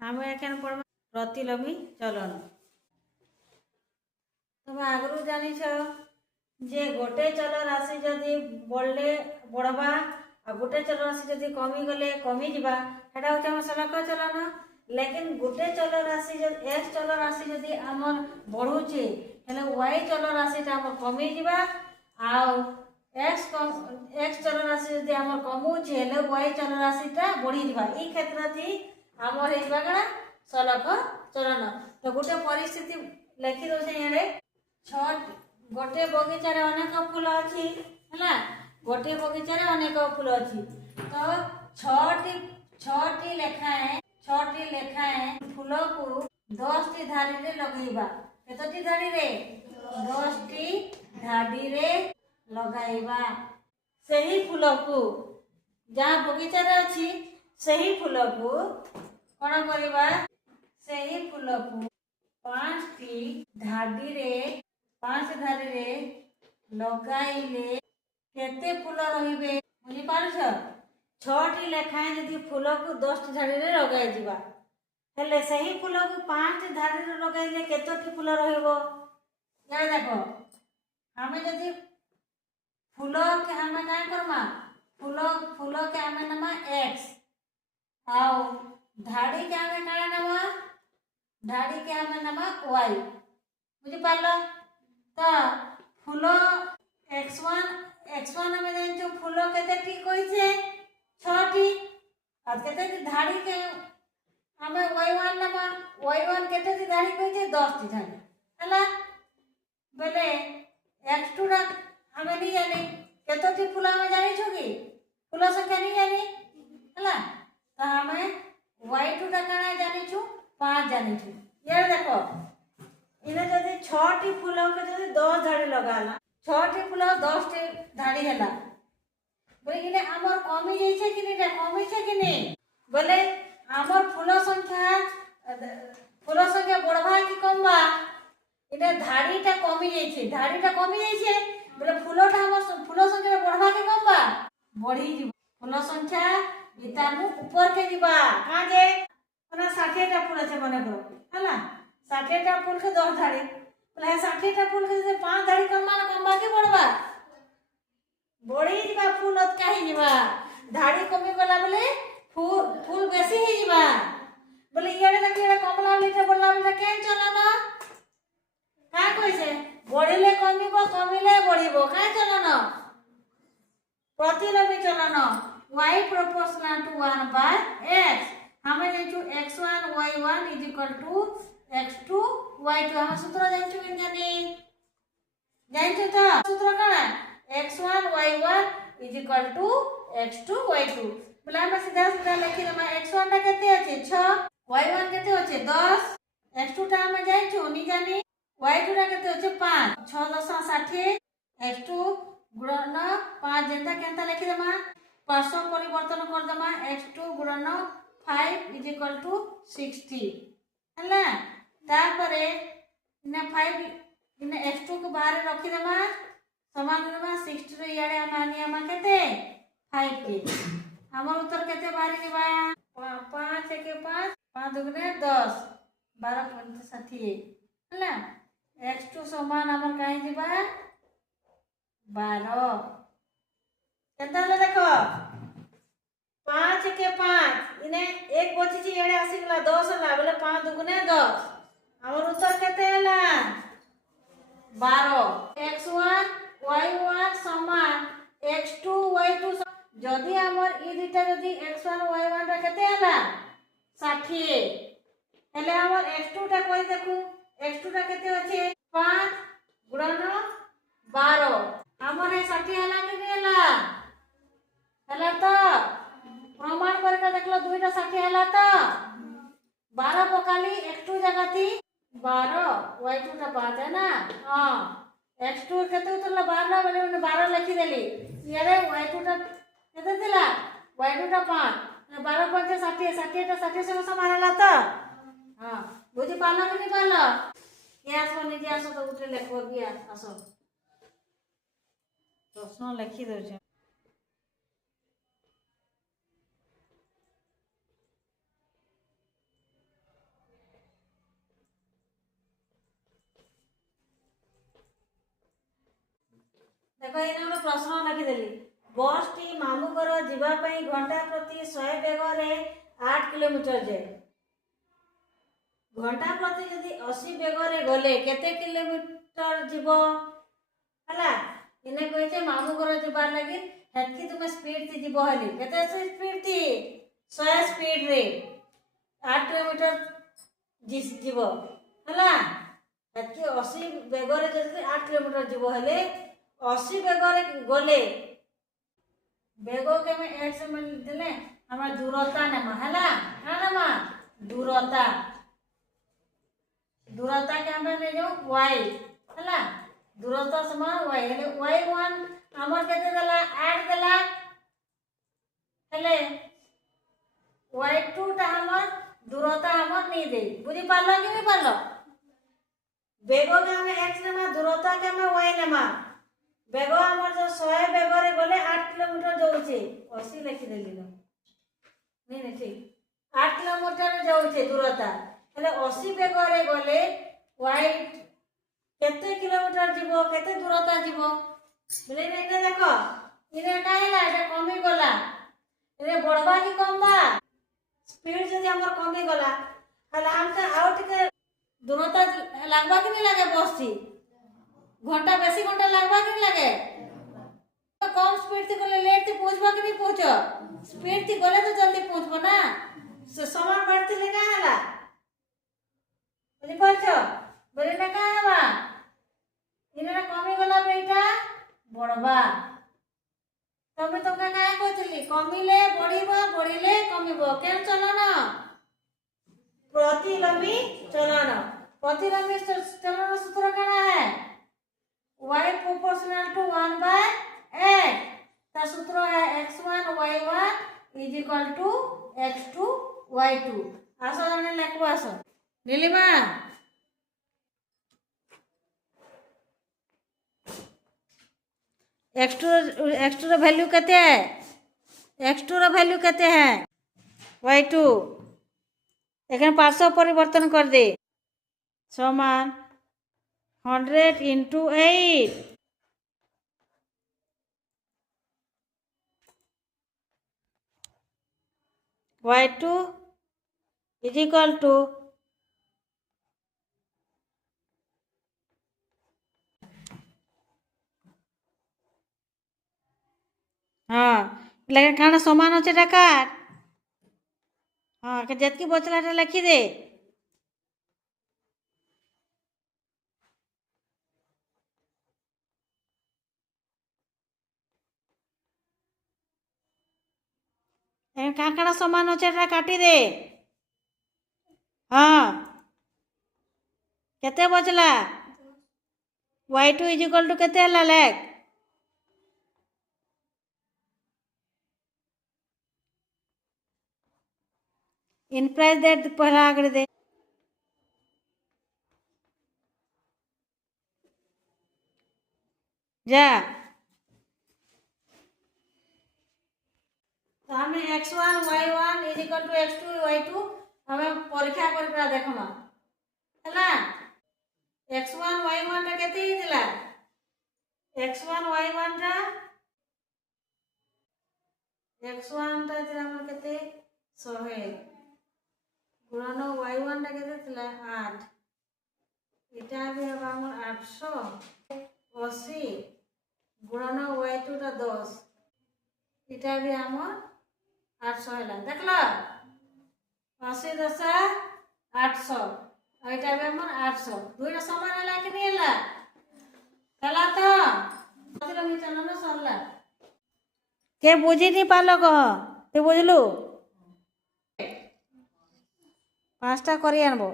आम एखे पढ़वा प्रतिलोमी चलन। तुम आगु जानी जे गोटे चल राशि जदि बढ़ले बढ़वा आ गोटे चल राशि जदि कमी गले कमी जावा सेटा हूँ आम सलक चलन। लेकिन गोटे चल राशि एक्स चल राशि जदि आमर बढ़ुचे हेले वाई चल राशिटा आम कमी जावा आउ एक्स चल राशि जदि आमर कमुचे हेले वाई चल राशिटा बढ़ी जावा। ई क्षेत्र थी आमर हेबा कणा सलक चलन। तो गोटे परिस्थिति लिखि दउछे याडे छट गोटे बगीचार अनेक फूल अच्छी है गोटे बगीचार अनेक फूल अच्छी तो छटी लेखाएं फूल को 10 टी धाड़ी रे लगेबा। केतोटी धाड़ी रे 10 टी धाड़ी रे लगाइबा। सही फूल को जहाँ बगीचार अच्छी सही फूल को कौन करिबा सही फूल को 5 टी धाड़ी रे 5 धाड़ी रे लगाइले केते फूल रहिबे बुझी पारछ। 6 टी लेखाएं यदि फूल को 10 टी धाड़ी रे लगाइ दिबा हेले सही फूल को 5 टी धाड़ी रे लगाइले केतोटी फूल रहिबो। या देखो हमें यदि फूल के हमें काय करमा फूल के हमें नमा x आउ धाड़ी के हमें काय नमा धाड़ी के हमें नमा y बुझी पारलो। तो फूल x1 हमें जानछो फूल केते टी कइसे 6 टी और केते टी धाड़ी के हमें y1 नमा y1 केते टी धाड़ी कइसे 10 टी धाड़ी हला बेले x2 रा हमें नहीं जाने केते टी फूल हमें जानि छु की फूल संख्या नहीं जानी हला। तो हमें y2 रा काना जानि छु 5 जानि छु। ये देखो इने जदि 6 टी फूल के जदि 10 धाड़ी लगाला 6 टी फूल 10 टी धाड़ी हैला बोले इने हमर कमी जाई छै कि नहीं कमी छै कि नहीं बोले हमर फूल संख्या बढ़वा कि कमबा इने धाड़ीटा कमी जाई छै बोले फूलटा हमर फूल संख्या बढ़वा कि कमबा बढ़ी जीव फूल संख्या इतानु ऊपर के जीवा का जे माने 60 टा फूल छै मने करो हला 60 टा फूल के 10 धाड़ी बोले 60 टा फूल के 5 धाड़ी कमबा कि बढ़वा बढ़ी जीवा फूल अतका ही जीवा धाड़ी कमी गला बोले फूल बेसी ही जीवा बोले इयाडे देखि एडा कमला लीटर बढ़ला लीटर केन चलन का कइसे बढ़िले कमिबो कमिले बढ़िबो का चलन प्रतिलोमी चलन y proportional to 1 by x हमें जानछु x1 y1 is equal to x2 y2 हम सूत्र जानछु कि जानी जानछु तो सूत्र काना x1 y1 is equal to x2 y2 बोला हम सीधा सीधा लिखि दमा x1 टा केते अछि 6 y1 केते अछि 10 x2 टा हम जानछु नि जानी y2 टा केते अछि 5 6 10 60 x2 गुणन 5 जेंता केंता लिखि दमा 500 परिवर्तन कर दमा x2 गुणन 5 is equal to 60 हला तापरे इने 5 इने x2 को बाहर रखि दमा समान दमा 60 रे याडे हम आनी हम केते 5 के हमर उत्तर केते बाहर दिबा 5 1 5 5 दुगुने 10 12 5 60 हला x2 समान हमर काई दिबा 12 केता ले देखो 5 के 5 इने एक बची छी एडे आसी गला 10 हला बोले 5 दुगुने 10 हमर उत्तर केते हला 12 x1 y1 समान x2 y2 जदी हमर ई दुटा जदी x1 y1 रा केते हला 60 हेले हमर x2 टा कोइ देखु x2 टा केते अछि 5 गुणन 12 हमर है 60 हला कि नहीं हला तो प्रमाण करके देखलो दुईटा 60 हला तो 12 पकाली x2 जगह थी 12 y2 टा 5 है ना हां x2 केते उतरला 12 बोले 12 लिखि देली यारे y2 टा केते दिला y2 टा 5 12 5 60 60 टा 60 से समान हला तो हां बुझी पाला कि नहीं पाला के आसो निजे आसो तो उठे लेखो भी आसो प्रश्न लिखि दो देखो ये गोटे प्रश्न लिखिदेली बस टी मामू घर जावाई घंटा प्रति 100 बेग 8 किलोमीटर जाए घंटा प्रति यदि 80 बेग गले केते किलोमीटर जीव है इने कहे मामू घर जबार लगी हेतकी तुम स्पीड थी जीव हली केते स्पीड थी 100 स्पीड रे 8 किलोमीटर जीव है हेतकी 80 बेग 8 किलोमीटर जीव हेले 80 बेग गले बेग के में एक्स में देले हमरा दूरता नेमा हैला का नेमा दूरता दूरता के हमें ले जाओ y हैला दूरता समान y हेले y1 हमर केते देला 8 देला हेले y2 ता हमर दूरता हमर नहीं दे बुझी पारलो कि नहीं पारलो बेग के हमें x नेमा दूरता के हमें y नेमा बेग हमर जो 100 बेग रे गले 8 किलोमीटर जाउछे 80 लिखि देली न नहीं नहीं ठीक 8 किलोमीटर जाउछे दूरता हेले 80 बेग रे गले y केते किलोमीटर जीवो केते दूरता जीवो बोले नै ने देखो इने काहेला एटा कमी गला इने बढ़वा कि कमबा स्पीड जदि हमर कमी गला हला हमका आउट के दूरता लागबा कि नहीं लागे बसती घंटा बेसी घंटा लागबा कि नहीं लागे तो कम स्पीड थी गले लेट थी पहुंचबा कि नहीं पहुंच स्पीड थी गले तो जल्दी पहुंचबो ना समय बढ़ती ले का हला बुझी पाछो बोले ना का हवा इने कमी गला बेटा बढ़बा तबे तो का काय कहतली कमिले बढ़िबो बढ़िले कमिबो केन चलन प्रतिगामी चलन सूत्र काना है y proportional to 1 by x ता सूत्र है x1 y1 is equal to x2 y2 आसो जाने लिखबो आसो नीलिमा x2 रो वैल्यू केते है x2 रो वैल्यू केते है y2 एखन पार्श्व परिवर्तन कर दे समान 100 into 8 y2 is equal to हाँ लेकिन खाना समान अच्छे टाकार हाँ जतकी बचला लिखी दे काकड़ा समान अच्छे काटी दे हाँ केते बचला y2 is equal to केते हला लेख इन प्राइस दे पहला आगे दे जा तो हमें x1 y1 is equal to x2 y2 हमें परीक्षा करके देखमा हला x1 y1 टा केते दिला x1 y1 टा x1 टा दिला हमर केते 100 गुणन y1 टा केते दिला 8 इटा भी अब हमर 880 गुणन y2 टा 10 इटा भी हमर 800 हला देखला 80 10 800 एटा भी हमर 800 दुईटा समान हला कि नहीं हला हला तो मतलब ही चलन सरला के बुझी नहीं पालो कह ते बुझलु 5टा करी आनबो।